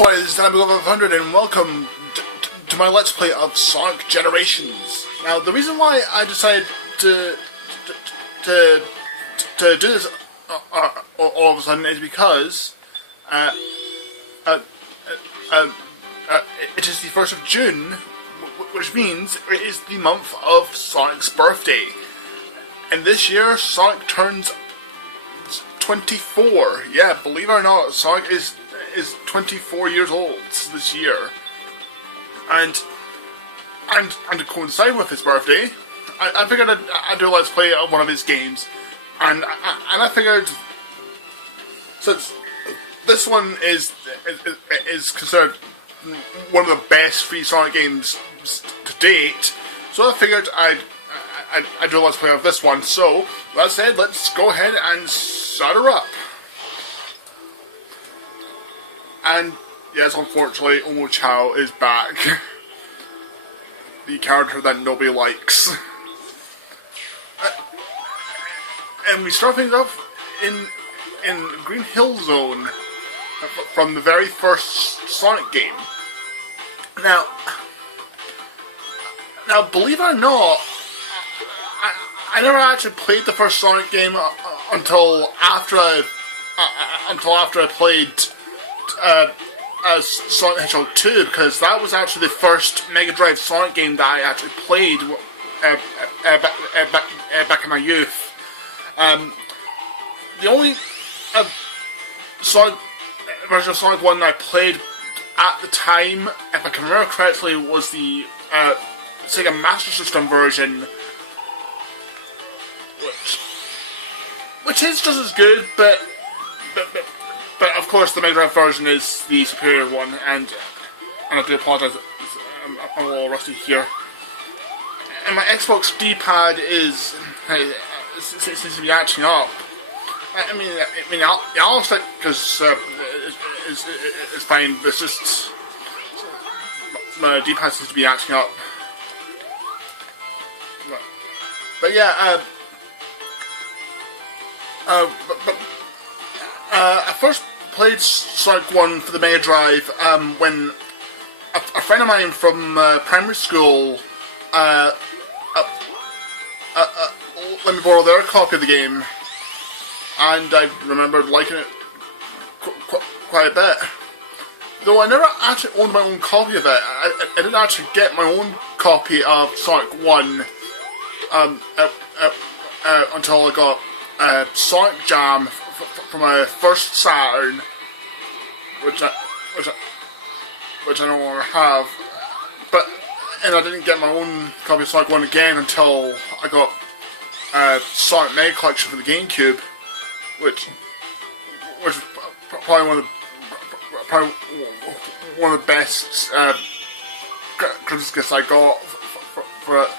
Ahoy, this is Animegod500 and welcome to my Let's Play of Sonic Generations. Now, the reason why I decided to do this all of a sudden is because it is the 1st of June, which means it is the month of Sonic's birthday. And this year, Sonic turns 24. Yeah, believe it or not, Sonic is 24 years old this year. And to coincide with his birthday, I figured I'd do a Let's Play of one of his games. And I figured, since this one is considered one of the best free Sonic games to date, so I figured I'd do a Let's Play of this one. So, that said, let's go ahead and start her up. And yes, unfortunately, Omo Chao is back. The character that nobody likes. And we start things off in Green Hill Zone from the very first Sonic game. Now, believe it or not, I never actually played the first Sonic game until after I played Sonic the Hedgehog 2, because that was actually the first Mega Drive Sonic game that I actually played back in my youth. The only Sonic version of Sonic 1 that I played at the time, if I can remember correctly, was the Sega Master System version, which is just as good, but of course the Mega Drive version is the superior one, and I do apologise, I'm a little rusty here. And my Xbox D-pad seems to be acting up. I mean, I'll stick because it's fine, but it's just my D-pad seems to be acting up. But yeah, I first played Sonic 1 for the Mega Drive when a friend of mine from primary school let me borrow their copy of the game, and I remember liking it quite a bit. Though I never actually owned my own copy of it. I didn't actually get my own copy of Sonic 1 until I got Sonic Jam for my first Saturn, which I no longer have. And I didn't get my own copy of Sonic 1 again until I got Sonic Mega Collection for the GameCube, which was probably one of the best Christmas gifts I got for it.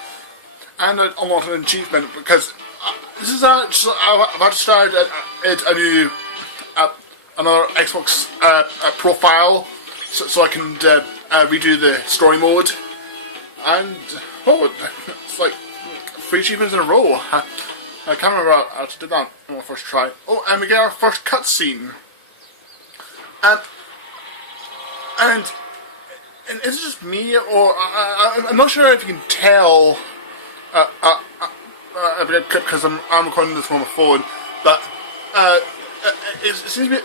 And I unlocked an achievement because this is actually, I've had to start a new another Xbox profile so I can redo the story mode. And it's like 3 achievements in a row. I can't remember how I did that on my first try. Oh, and we get our first cutscene. And is it just me, or I'm not sure if you can tell. Because I'm recording this on my phone, but it seems to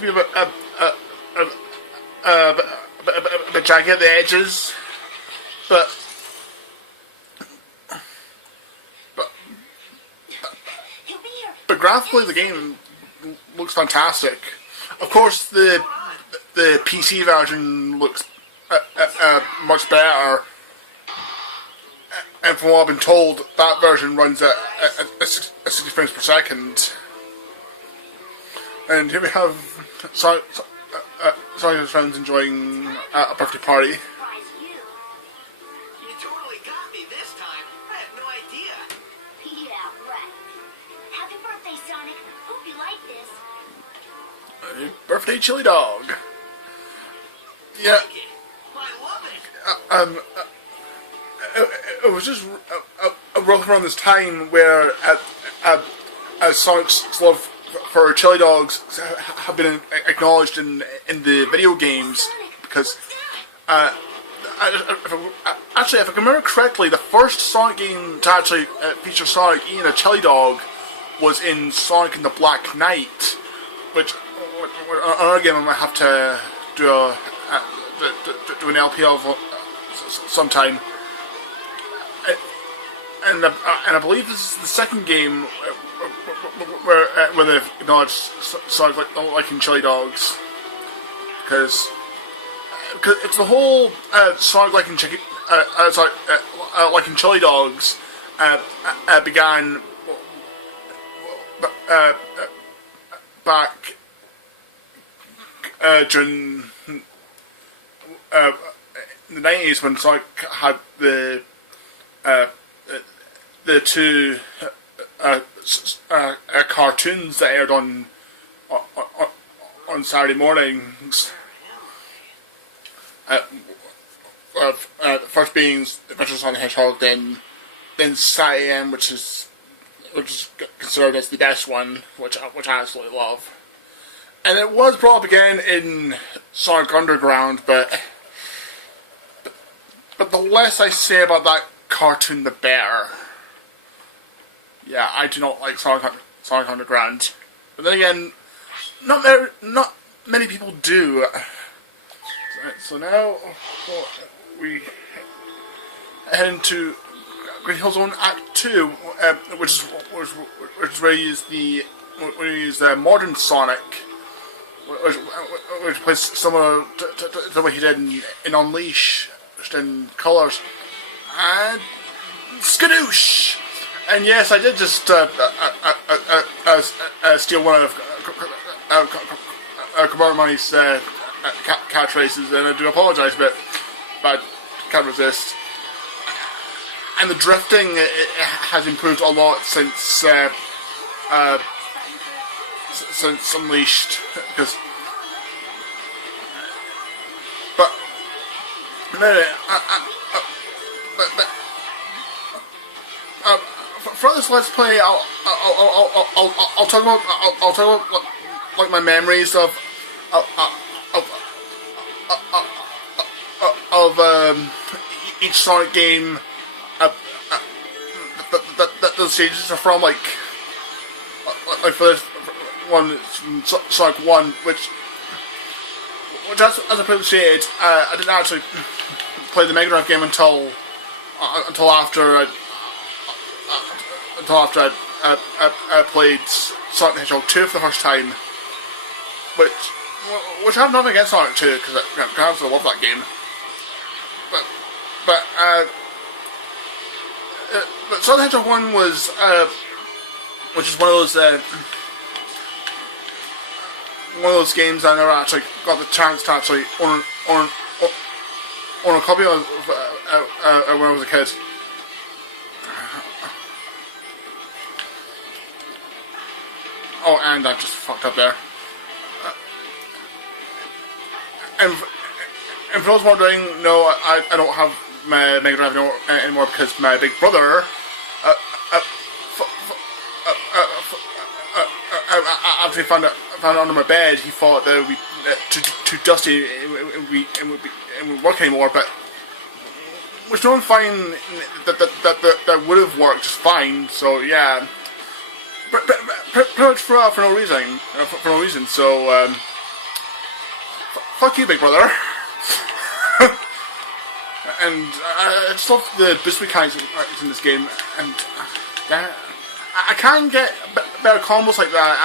be a bit jagged at the edges. But graphically, the game looks fantastic. Of course, the PC version looks much better, and from what I've been told, that version runs at 60 frames per second. And here we have Sonic and his friends enjoying a birthday party. Birthday chili dog. Yeah. It was just roughly around this time where Sonic's love for chili dogs have been acknowledged in the video games, because actually, if I can remember correctly, the first Sonic game to actually feature Sonic eating a chili dog was in Sonic and the Black Knight, which another game I might have to do an LP of sometime. And I believe this is the second game where they've acknowledged Sonic liking chili dogs, because it's the whole Sonic liking liking chili dogs began back during the 90s, when Sonic had the two cartoons that aired on Saturday mornings. First being Adventures on the Hedgehog, then Saturday AM, which is considered as the best one, which I absolutely love. And it was brought up again in Sonic Underground, but the less I say about that cartoon, the better. Yeah, I do not like Sonic Underground, but then again, not many people do. So now we head into Green Hill Zone Act 2, which is where you use the modern Sonic, which plays similar to what he did in Unleash, just in colours. And skadoosh! And yes, I did just steal one of Kabara Money's catchphrases, and I do apologise, but I can't resist. And the drifting has improved a lot since Unleashed, because for this Let's Play, I'll talk about like my memories of each Sonic game that those stages are from, like for this one, Sonic 1, which as I previously stated, I didn't actually play the Mega Drive game until after I played Sonic the Hedgehog 2 for the first time, which I have nothing against Sonic 2, because I absolutely love that game. But Sonic the Hedgehog 1 was, which is one of those games I never actually got the chance to actually own a copy of when I was a kid. Oh, and I just fucked up there. And for those wondering, no, I don't have my Mega Drive anymore, because my big brother after he found it under my bed, he thought that it would be too dusty and wouldn't work anymore, but which no one find that would have worked just fine. So yeah, pretty much for no reason. So fuck you, big brother. And I just love the boost mechanics in this game, and I can get better combos like that.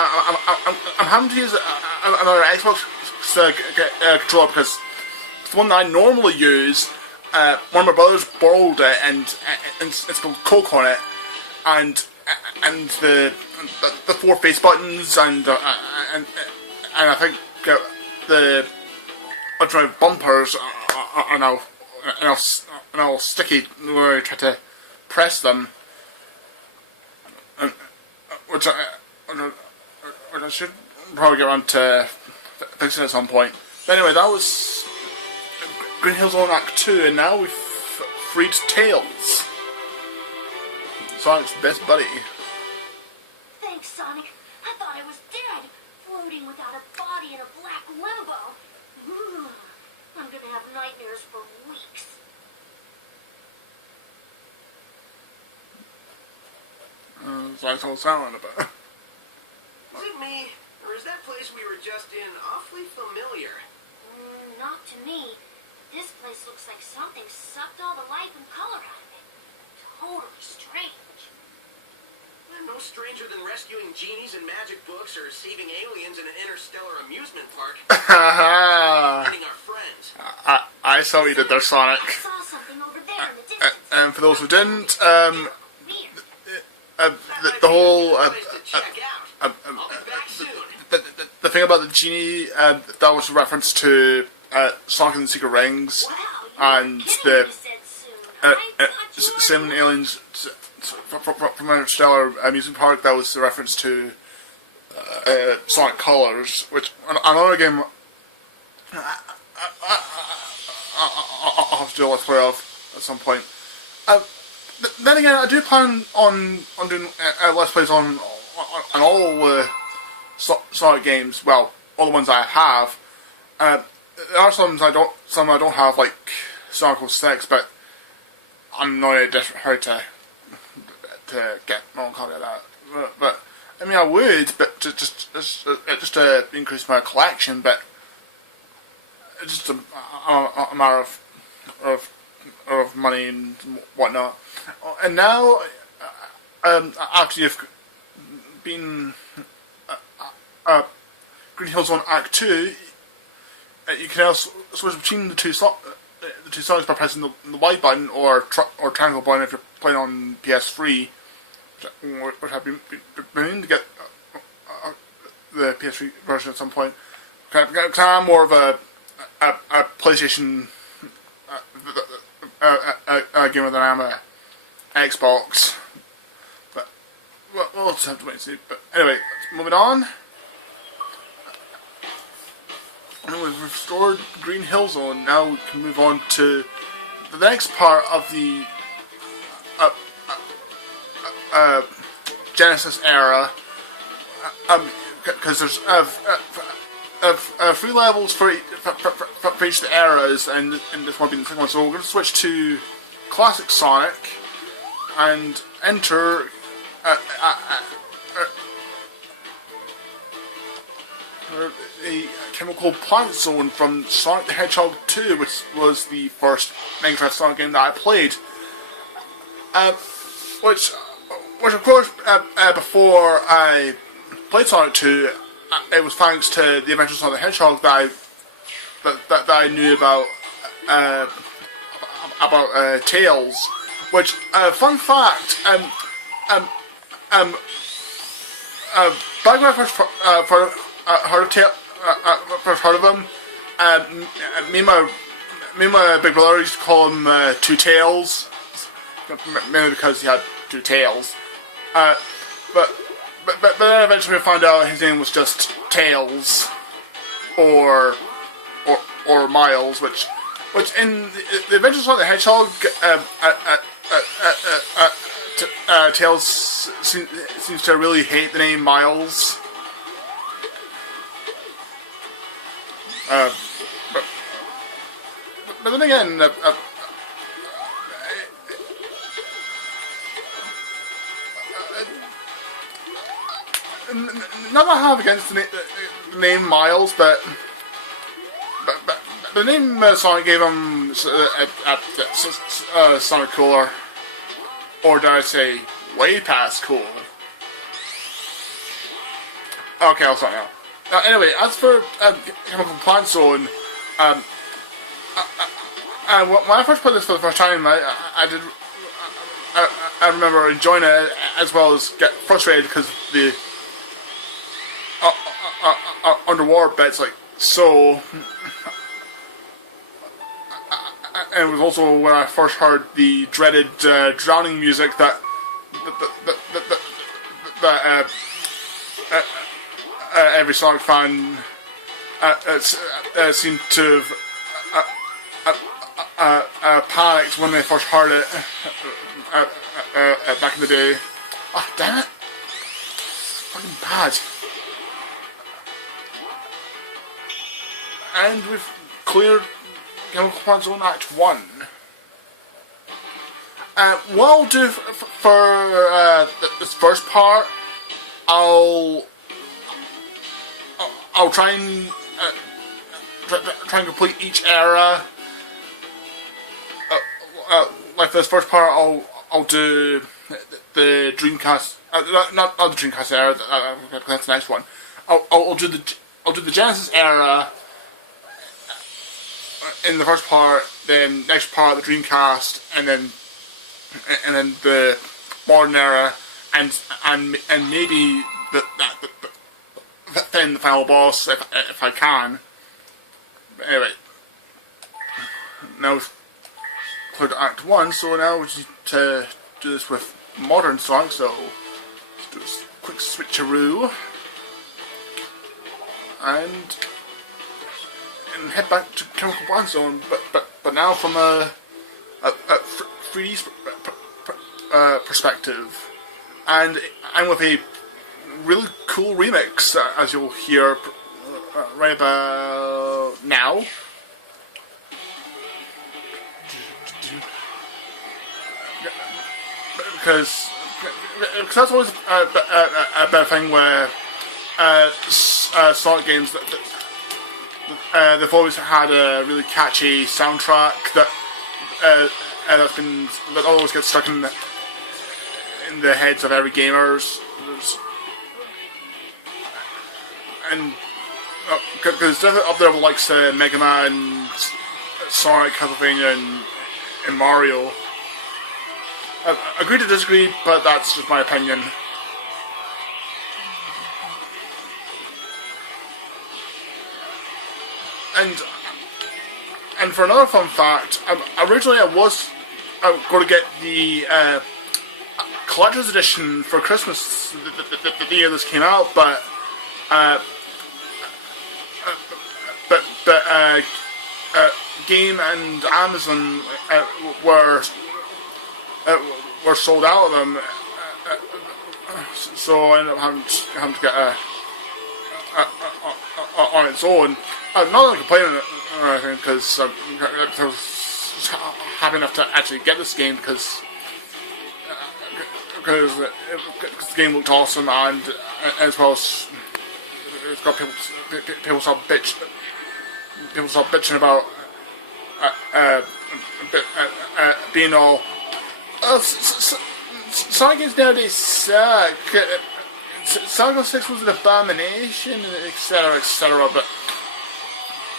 I'm having to use another Xbox controller, because it's the one that I normally use. One of my brothers borrowed it, and it's spelled Coke on it, and the 4 face buttons, and I think the ultimate bumpers are now sticky where I try to press them, which I should probably get around to fixing at some point. But anyway, that was Green Hill Zone Act 2, and now we've freed Tails, Sonic's best buddy. Thanks, Sonic. I thought I was dead. floating without a body in a black limbo. I'm gonna have nightmares for weeks. It's like so silent about. Is it me, or is that place we were just in awfully familiar? Not to me. This place looks like something sucked all the life and color out of it. Totally strange. I'm no stranger than rescuing genies in magic books or saving aliens in an interstellar amusement park. Finding our friends. I saw what you did there, Sonic. I saw something over there in the distance. And for those who didn't, Weird. the whole Place to check out. I'll be back soon. the thing about the genie, that was a reference to Sonic and the Secret Rings, Wow, and you the said soon. I thought you were Sim Aliens from Interstellar Amusement Park. That was a reference to Sonic Colors, which another game I'll have to do a let's play of at some point. Then again, I do plan on doing let's plays on all Sonic games. Well, all the ones I have. There are some I don't have, like Sonic 06, but I'm not really desperate how to get my own copy of that. But I mean, I would, but just to increase my collection. But it's just a matter of money and whatnot. And now, after you've been Green Hill Zone Act 2, you can also switch between the two songs by pressing the Y button or triangle button if you're playing on PS3, which I've been meaning to get the PS3 version at some point. Because I'm more of a PlayStation gamer than I'm a Xbox. But we'll just have to wait and see. But anyway, moving on. And we've restored Green Hill Zone. Now we can move on to the next part of the Genesis era. Because there's 3 levels for each of the eras, and this might be the second one. So we're going to switch to Classic Sonic and enter a chemical plant zone from Sonic the Hedgehog 2, which was the first Mega Drive Sonic game that I played. Which of course, before I played Sonic 2, it was thanks to the Adventures of Sonic the Hedgehog that I knew about Tails. Which, fun fact, back when I first heard of him, me and my big brother used to call him Two Tails, mainly because he had 2 tails. But then eventually we found out his name was just Tails, or Miles, which in the Adventures of Sonic the Hedgehog, Tails seems to really hate the name Miles. But then again, not that I have against the name Miles, but the name Sonic gave him sounded cooler, or did I say way past cool? Okay, I'll start now. Anyway, as for Chemical Plant Zone, when I first played this for the first time, I remember enjoying it as well as get frustrated because the underwater bits so. And it was also when I first heard the dreaded drowning music that every Sonic fan seemed to have panicked when they first heard it back in the day. Ah, damn it! Fucking bad. And we've cleared Chemical Plant Zone Act 1. What I'll do for this first part, I'll try and complete each era. Like this first part, I'll do the Dreamcast. Not the Dreamcast era. That's the next one. I'll do the Genesis era in the first part. Then next part the Dreamcast, and then the modern era, and maybe then the final boss if I can. But anyway, now we've cleared Act 1, so now we need to do this with modern Sonic. So let's do a quick switcheroo and head back to Chemical Plant Zone, but now from a 3D perspective, and with a really cool remix, as you'll hear right about now. Because that's always a bad thing where Sonic games they've always had a really catchy soundtrack that always gets stuck in the heads of every gamers. And because up there with like Mega Man, Sonic, Castlevania, and Mario. Agree to disagree, but that's just my opinion. And for another fun fact, originally I was going to get the collector's edition for Christmas the year this came out, but Game and Amazon were sold out of them, so I ended up having to get on its own. Not that I'm complaining or anything, because I was happy enough to actually get this game because the game looked awesome, and as well as it's got people start bitching about being all Sonic games nowadays suck. Sonic 06 was an abomination, etc., etc.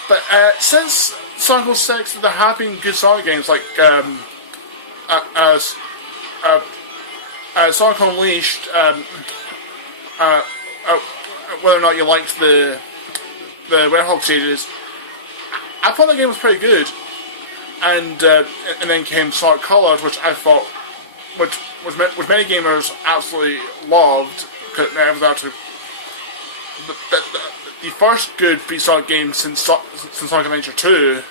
But since Sonic 06, there have been good Sonic games like Sonic Unleashed. Whether or not you liked the Werehog stages, I thought that game was pretty good. And then came Sonic Colors, which I thought, which many gamers absolutely loved. Because it was actually the first good 3D Sonic game since Sonic Adventure 2.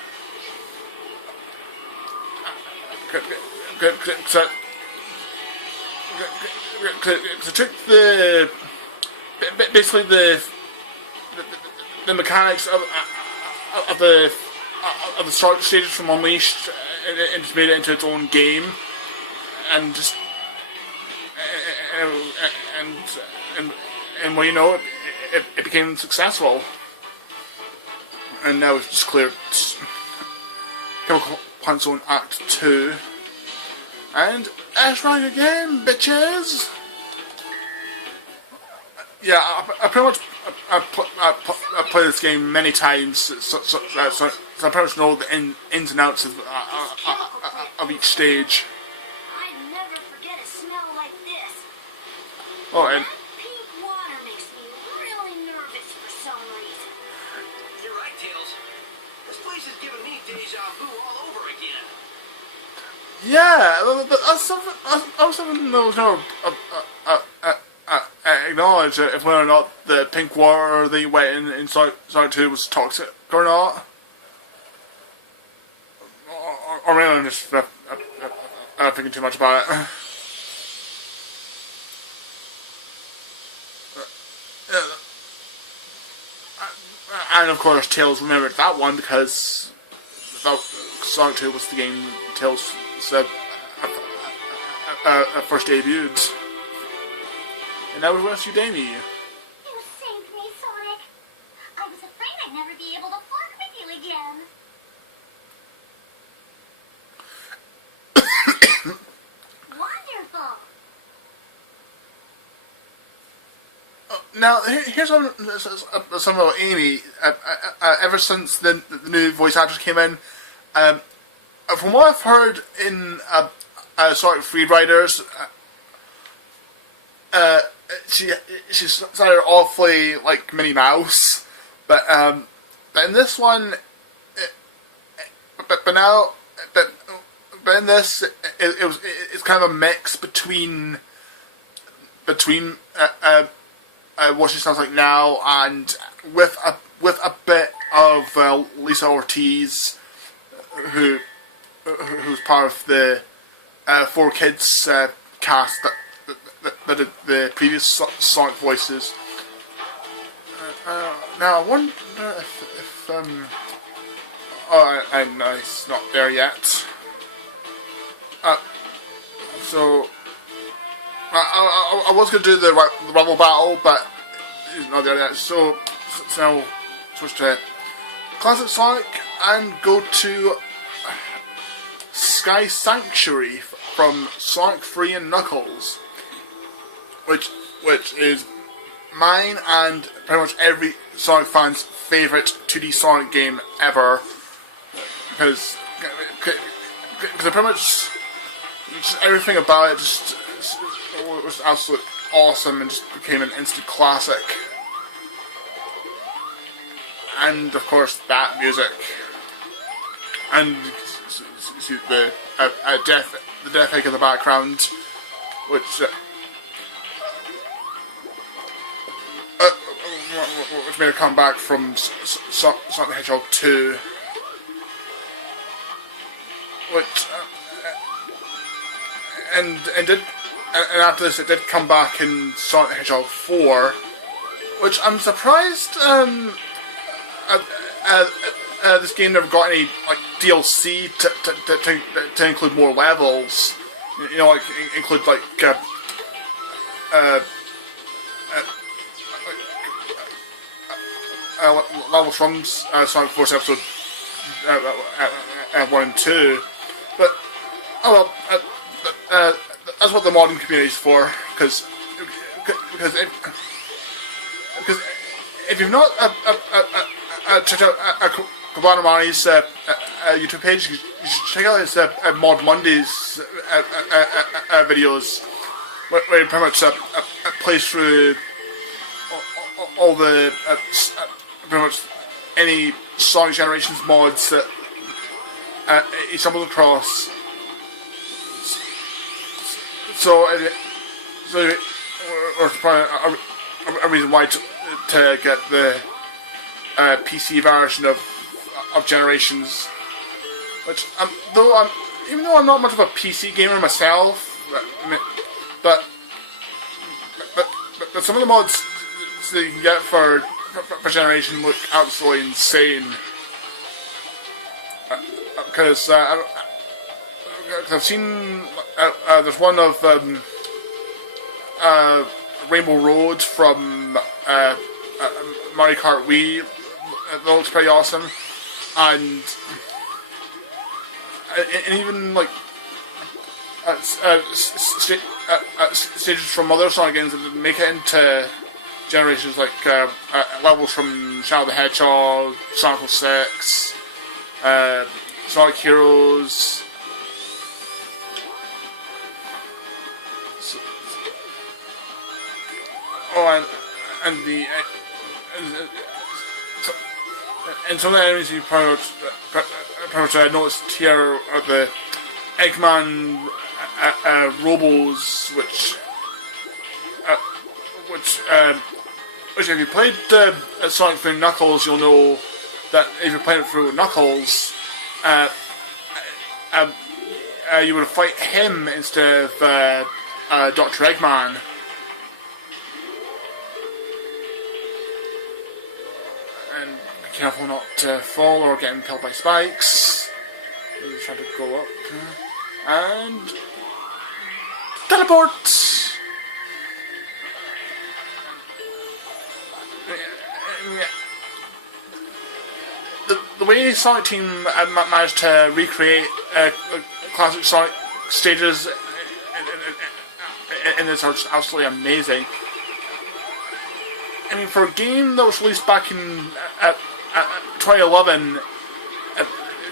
Because it took basically the mechanics of the start stages from Unleashed and just made it into its own game, and just and well, you know, it became successful, and now it's just cleared Chemical Plant Zone Act 2, and S-Rank again, bitches. Yeah, I pretty much I played this game many times, so I pretty much know the ins and outs of each stage. I'd never forget a smell like this. Oh, and That pink water makes me really nervous for some reason. You're right, Tails. This place is giving me deja vu all over again. yeah, that's something. I was something that was never acknowledged if whether or not the pink water that you went in Sonic 2 was toxic or not. Or maybe I'm just thinking too much about it. And of course, Tails remembered that one because that Sonic 2 was the game Tails said first debuted. And that was Rescue Damie. You saved me, Sonic. I was afraid I'd never be able to work with you again. Wonderful. Now, here's some about Amy. Ever since the new voice actress came in, from what I've heard in Sonic Free Riders, she sounded awfully like Minnie Mouse, but in this one, but in this, it's kind of a mix between what she sounds like now, and with a bit of Lisa Ortiz, who's part of the 4Kids cast that did the previous Sonic voices. Now I wonder if and it's not there yet. So I was going to do the rival battle, but it's not there yet. So now we'll switch to Classic Sonic and go to Sky Sanctuary from Sonic 3 and Knuckles, which is mine and pretty much every Sonic fan's favourite 2D Sonic game ever, because pretty much just everything about it just was absolutely awesome and just became an instant classic. And of course that music, and see the death egg in the background, which made a comeback from Sonic the Hedgehog 2, which and after this it did come back in Sonic the Hedgehog 4, which I'm surprised this game never got any like DLC to include more levels. You know, like include like levels from Sonic 4's episode 1 and 2. But oh well, that's what the modding community is for. Because if you've not checked out Cabana Mani's YouTube page, you should check out his Mod Mondays videos, where he pretty much plays through all the pretty much any Sonic Generations mods that he stumbles across. So or probably a reason why to get the PC version of Generations, which even though I'm not much of a PC gamer myself, but some of the mods that you can get for Generation look absolutely insane. Because I've seen there's one of Rainbow Road from Mario Kart Wii that looks pretty awesome, and even like stages from other Sonic games that make it into Generations, like levels from Shadow the Hedgehog, Sonic 06, Sonic Heroes. And some of the enemies you probably noticed here are the Eggman Robos, which if you played Sonic 3 Knuckles, you'll know that if you're playing it through Knuckles, you would fight him instead of Dr. Eggman. And Be careful not to fall or get impaled by spikes. Really try to go up. And... teleport! The way Sonic Team managed to recreate classic Sonic stages in this are just absolutely amazing. I mean, for a game that was released back in 2011, the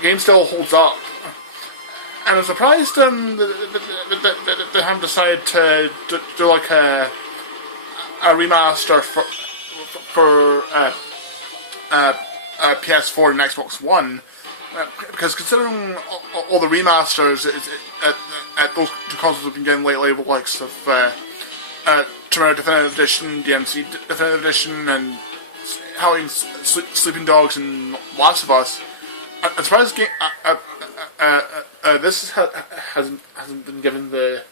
game still holds up. And I'm surprised that they haven't decided to do like a remaster for PS4 and Xbox One, because considering all the remasters those two consoles have been getting lately, with likes of Terminator Definitive Edition, DMC Definitive Edition, and Howling Sleeping Dogs and Last of Us, I'm surprised this hasn't been given the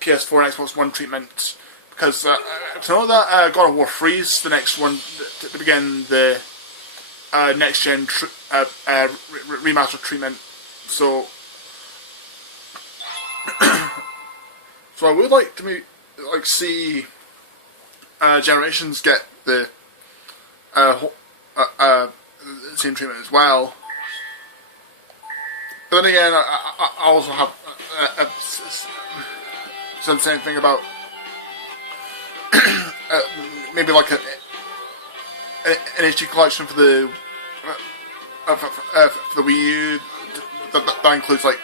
PS4 and Xbox One treatment. Because I know that God of War 3 is the next one to begin the next gen remaster treatment. So, so I would like to see Generations get the same treatment as well. But then again, I also have said the same thing about. Maybe like an HD collection for the Wii U that includes like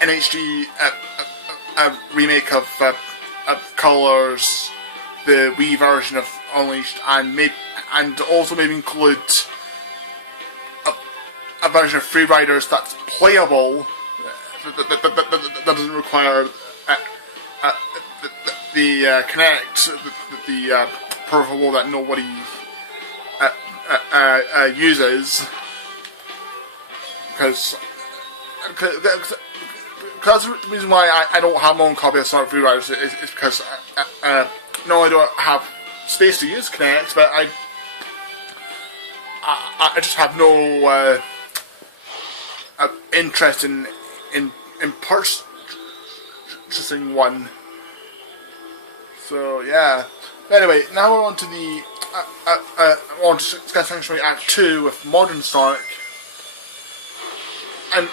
an HD remake of Colors, the Wii version of Unleashed, and also maybe include a version of Free Riders that's playable that doesn't require the Kinect, the peripheral that nobody uses, because the reason why I don't have my own copy of Sonic Free Riders is because not only do I have space to use Kinect, but I just have no interest in purchasing one. So yeah. Anyway, now we're on to the on to Sky Sanctuary Act 2 with Modern Sonic, and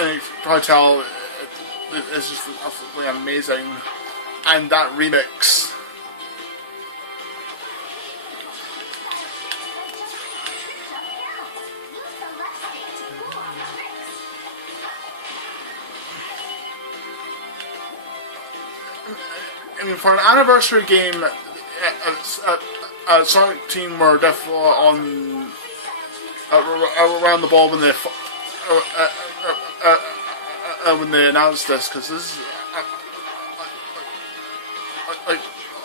you can probably tell it's just absolutely amazing, and that remix. I mean, for an anniversary game, Sonic Team were definitely on around the ball when they announced this, because this is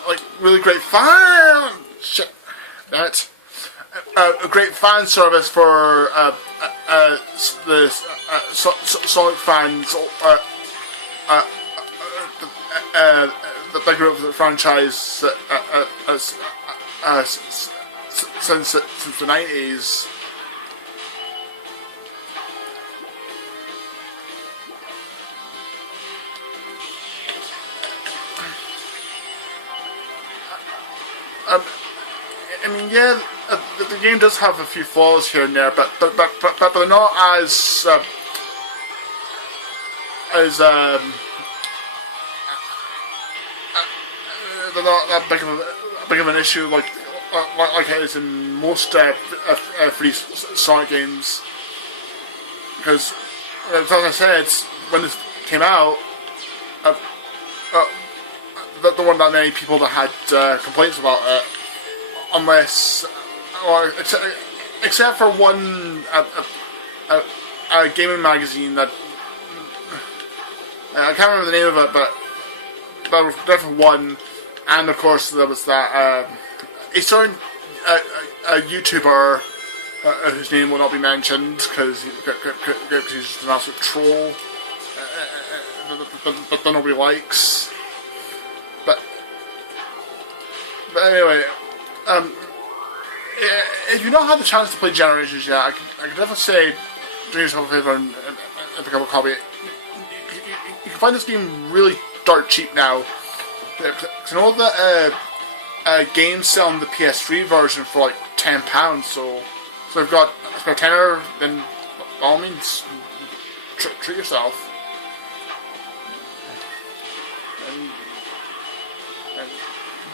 like really great fan. Shit, that a great fan service for the Sonic fans. The group of the franchise since the 90s. I mean, yeah, the game does have a few flaws here and there, but they're not as they're not that big of an issue like it is in most free Sonic games, because as I said, when this came out, there weren't that many people that had complaints about it, unless, or except for one gaming magazine that I can't remember the name of it, but there was definitely one. And of course there was that a certain YouTuber whose name will not be mentioned because he's just an absolute troll that nobody likes. But But anyway, if you've not had the chance to play Generations yet, I can definitely say do yourself a favour and pick up a copy. You can find this game really dirt cheap now. Because I know that games sell on the PS3 version for like £10, so if you've got a spare tenner, then by all means treat yourself. And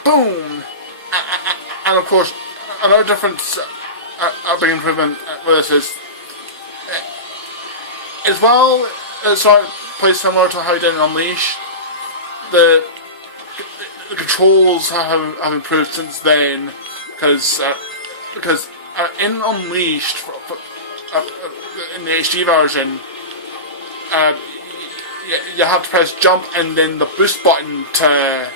boom! And of course, another difference, a big improvement with this is, as well as sort of plays similar to how you did in Unleash, the controls have improved since then, because in Unleashed, in the HD version, you have to press jump and then the boost button to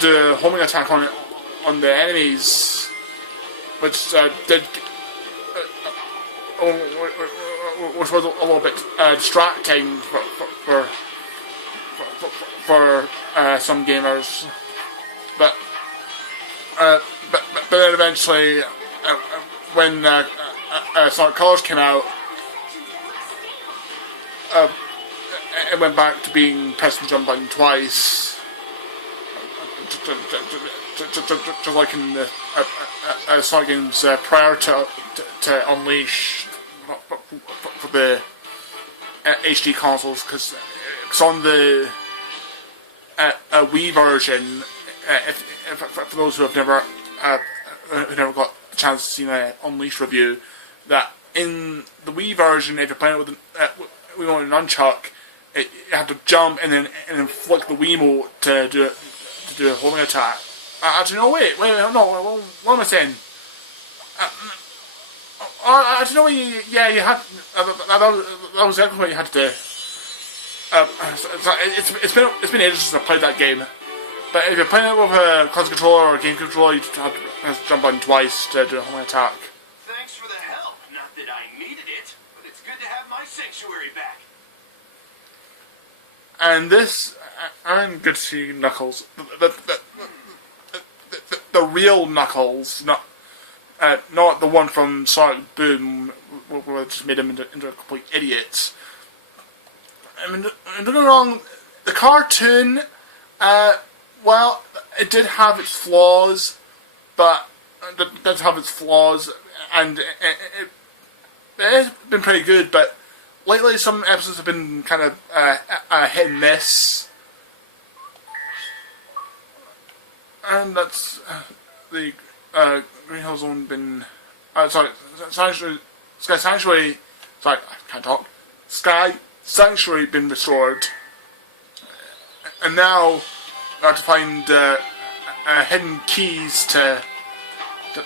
do a homing attack on the enemies, which which was a little bit distracting for some gamers, but then eventually, when Sonic Colors came out, it went back to being press and jump button twice, just like in the Sonic games prior to Unleash for the HD consoles, because on the Wii version, for those who have never got the chance to see my Unleashed review, that in the Wii version, if you're playing it with an nunchuck, you have to jump and then flick the Wiimote to do a homing attack. Actually, no, wait, no, what am I saying? Actually, no, yeah, you had, that was exactly what you had to do. It's been ages since I played that game. But if you're playing it with a console controller or a game controller, you have to jump on twice to do a homing attack. Thanks for the help. Not that I needed it, but it's good to have my sanctuary back. And this, I'm good to see Knuckles. The real Knuckles, not the one from Sonic Boom, where it just made him into a complete idiot. I mean, don't get me wrong, the cartoon, well, it did have its flaws, but it does have its flaws, and it's been pretty good, but lately some episodes have been kind of hit and miss. And that's the Green Hill Zone been... Sky Sanctuary... Sorry, I can't talk. Sky Sanctuary been restored. And now I have to find hidden keys to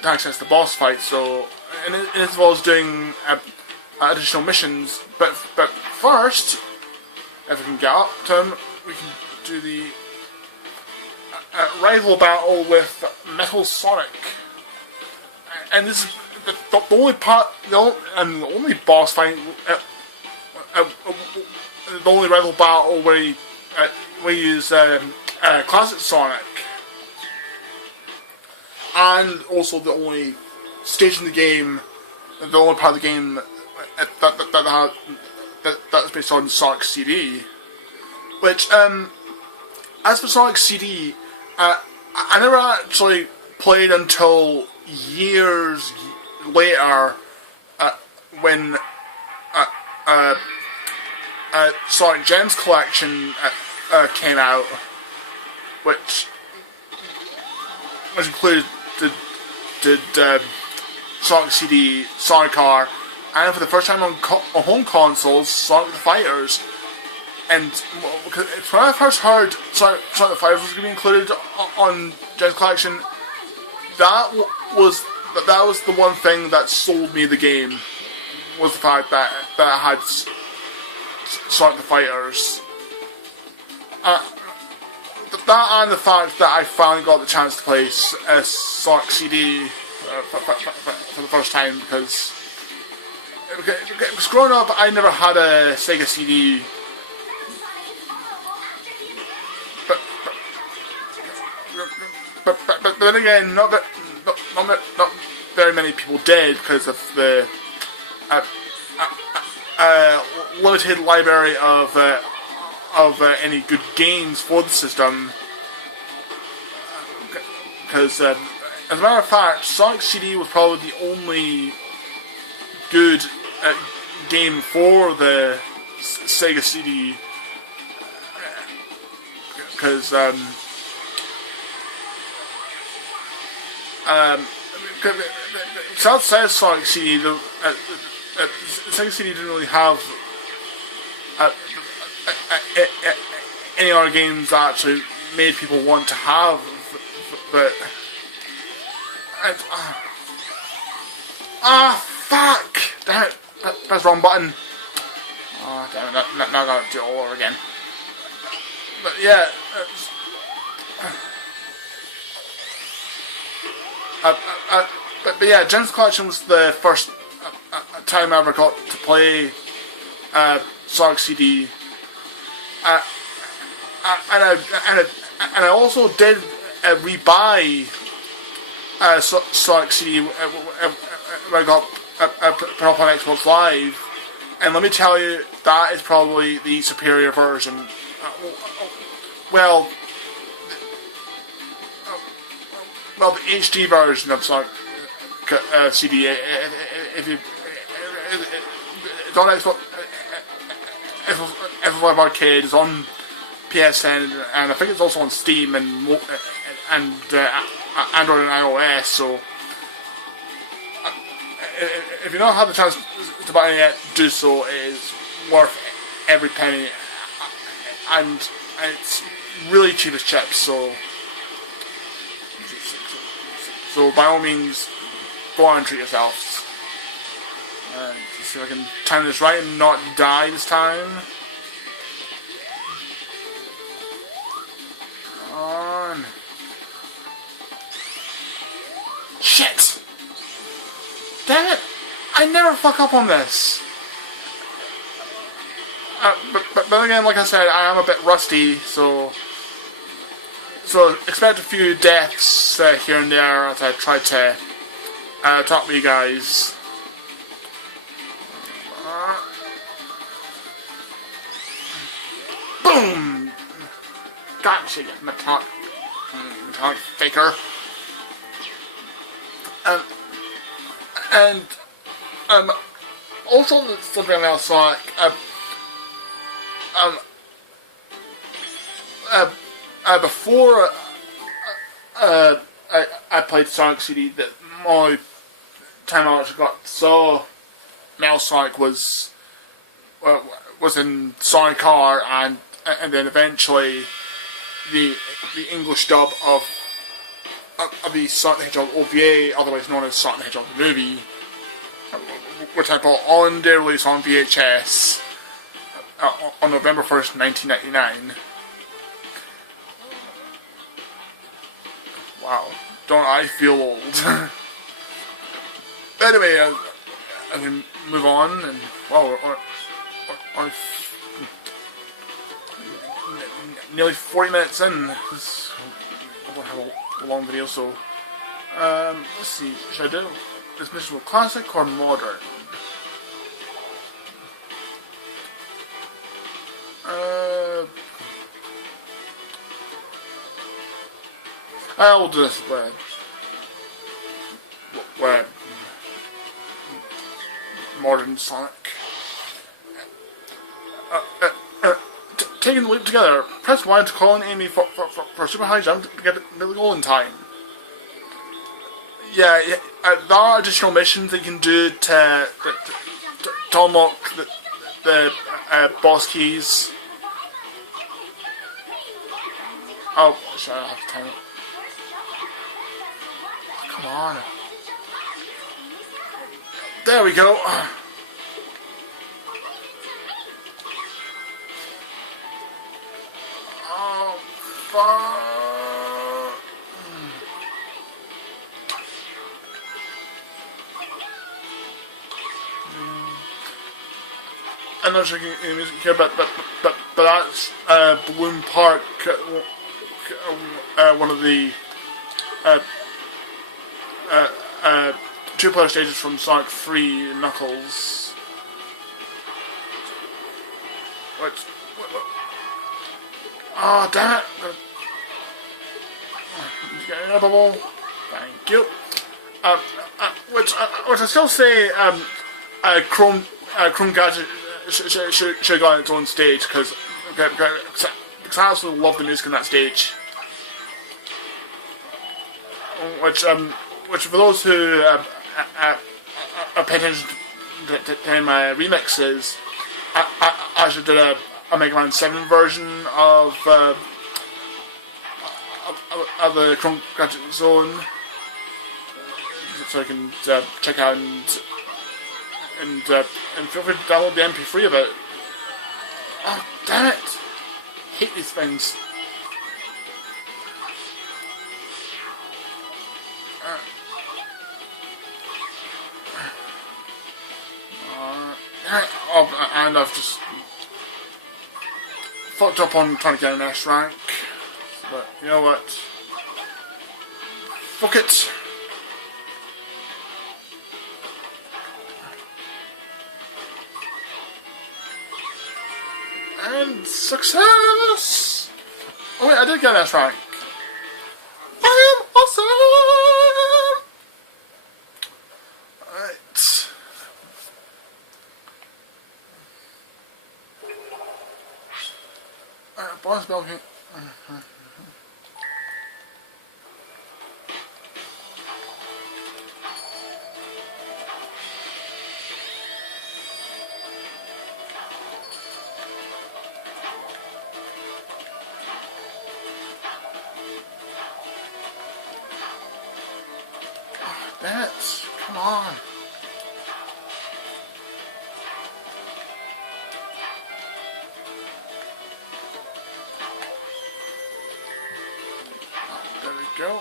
access the boss fight, so... And it involves doing additional missions, but first, if we can get up to them, we can do the rival battle with Metal Sonic. And this is the only part, the only boss fight, the only rival battle where we use Classic Sonic, and also the only stage in the game, the only part of the game that's based on Sonic CD. Which, as for Sonic CD, I never actually played until years later, when Sonic Gems Collection came out, which included the Sonic CD, Sonic R, and for the first time on home consoles, Sonic the Fighters. And when I first heard Sonic the Fighters was going to be included on Gems Collection, that was the one thing that sold me the game, was the fact that it had Sonic the Fighters. That and the fact that I finally got the chance to play Sonic CD for the first time, because growing up I never had a Sega CD. but then again, not very many people did because of the limited library of any good games for the system. Because as a matter of fact, Sonic CD was probably the only good game for the Sega CD. Because outside of Sonic CD, the Sega CD didn't really have any other games that actually made people want to have. But fuck! Damn it! That's the wrong button. Oh, damn it! Now I gotta do it all over again. But yeah. But yeah, Gems Collection was the first time I ever got to play Sonic CD, and I also did rebuy Sonic CD when I got put up on Xbox Live, and let me tell you, that is probably the superior version. Well, the HD version of Sonic CD. If it's on Xbox, Xbox Arcade, it's on PSN, and I think it's also on Steam and Android and iOS. So, if you don't have the chance to buy it yet, do so. It is worth every penny, and it's really cheap as chips. So by all means, go on and treat yourselves. And see if I can time this right and not die this time. On. Shit! Damn it! I never fuck up on this. But again, like I said, I am a bit rusty, so expect a few deaths here and there as I try to talk to you guys. Boom! Gotcha, you metallic faker. And also something else like before I played Sonic CD, that my time I actually got saw Metal Sonic was in Sonic R, and then eventually the English dub of the Sonic the Hedgehog OVA, otherwise known as Sonic the Hedgehog the movie, which I bought on their release on VHS on November 1st, 1999. Wow, don't I feel old? Anyway, I can move on, and wow, we're nearly 40 minutes in. This won't have a long video, so let's see. Should I do this mission with classic or modern? I'll do this where modern Sonic. Taking the leap together. Press Y to call in Amy for a super high jump to get the goal in time. Yeah, there are additional missions that you can do to unlock the boss keys. Oh, shit, I have to time it. Come on. There we go. Oh, fuck. I'm not sure you can music here, but that's Bloom Park, one of the two-player stages from Sonic 3 Knuckles. What? Oh, damn it! Get in a bubble. Thank you. Which I still say, Chrome Gadget should have got its own stage because I absolutely love the music in that stage. Which for those who pay attention to my remixes, I actually did a Mega Man 7 version of the Chrome Gadget Zone, so you can check out and feel free to download the MP3 of it. Oh, damn it! Hate these things. Oh, and I've just fucked up on trying to get an S rank, but you know what? Fuck it. And success! Oh wait, I did get an S rank. I am awesome! Alright. Boss bell here. That, come on. There we go.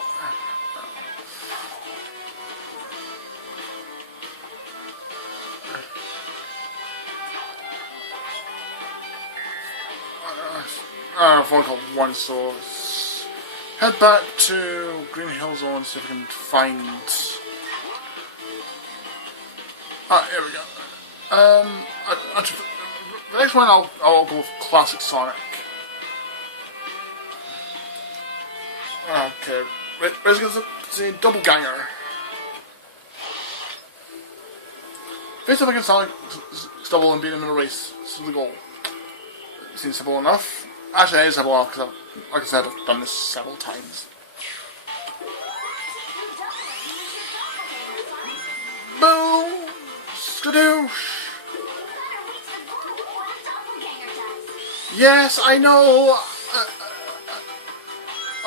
I've only got one source. Head back to Green Hill Zone, see if we can find. Here we go. The next one I'll go with Classic Sonic. Okay, it's a double ganger. Face up against Sonic double and beat him in a race. This is the goal. Seems simple enough. Actually, it is simple enough because, like I said, I've done this several times. Boom! Skadoosh! Yes, I know!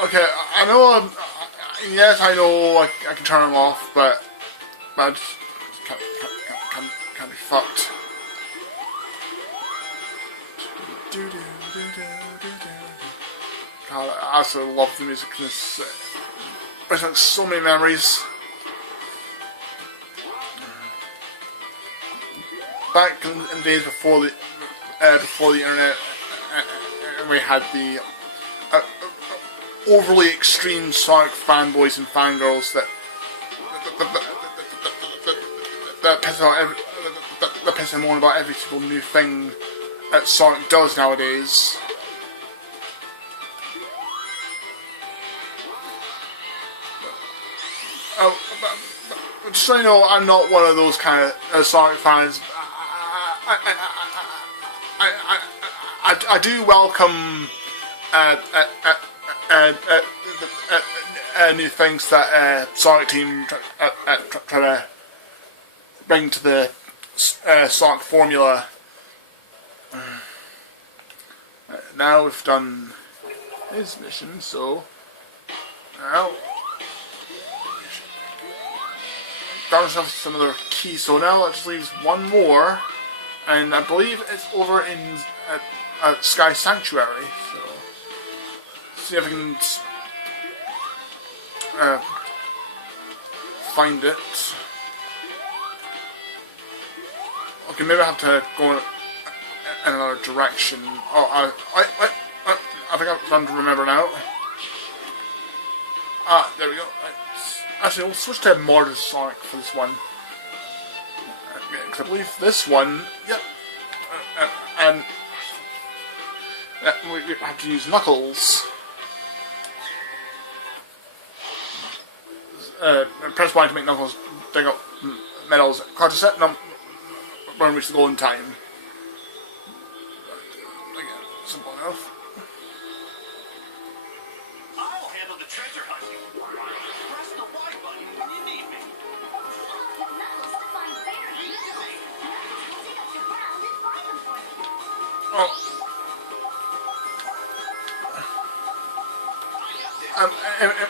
Okay, I know, yes, I know I can turn them off, but I just can't be fucked. God, I absolutely love the music in this. Brings back so many memories. Back in the days before the internet, and we had the overly extreme Sonic fanboys and fangirls that piss and moan about every single new thing that Sonic does nowadays. Just so you know, I'm not one of those kind of Sonic fans. I do welcome new things that Sonic team try to bring to the Sonic formula. Now we've done his mission, so now got ourselves some other keys. So now that just leaves one more, and I believe it's over in Sky Sanctuary. So see if I can find it. Okay, maybe I have to go in another direction. Oh, I think I'm starting to remember now. There we go. Actually, we'll switch to Modern Sonic for this one. Because I believe this one, yep. And we have to use Knuckles. Press Y to make Knuckles dig up medals. Card to set them when we reach the golden time. Again, simple enough. I'll handle the treasure hunting. Press the Y button when you need me. Knuckles to find berries. Knuckles will dig up the ground and find them for you. Oh.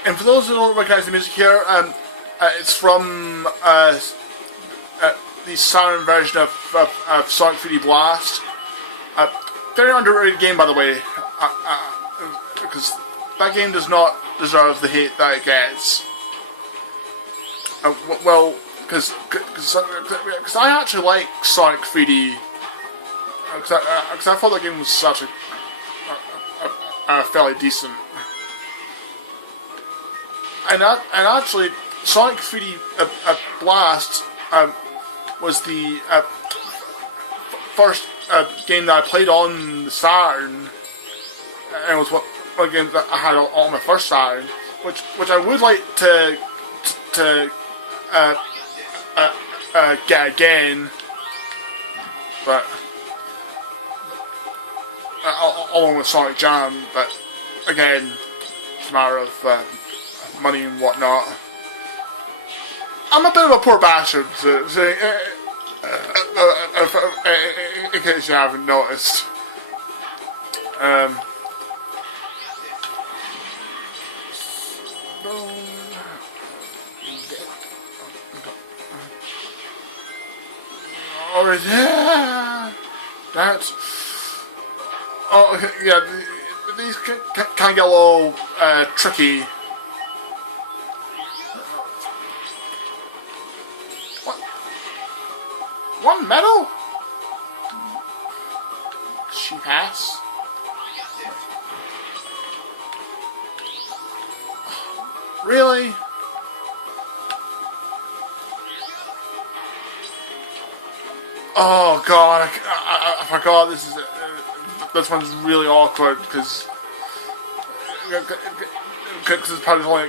And for those who don't recognize the music here, it's from the Saturn version of Sonic 3D Blast. Very underrated game, by the way, because that game does not deserve the hate that it gets. Well, because I actually like Sonic 3D, because I thought that game was such a fairly decent. And actually, Sonic 3D Blast was the first game that I played on the Saturn, and it was one game that I had on my first Saturn, which I would like to get again, but along with Sonic Jam. But again, it's a matter of money and whatnot. I'm a bit of a poor bastard, in case you haven't noticed. Oh yeah, that's. Oh okay, yeah. These can get a little tricky. One medal? Cheap ass. Really? Oh god, I forgot this one's really awkward because it's probably only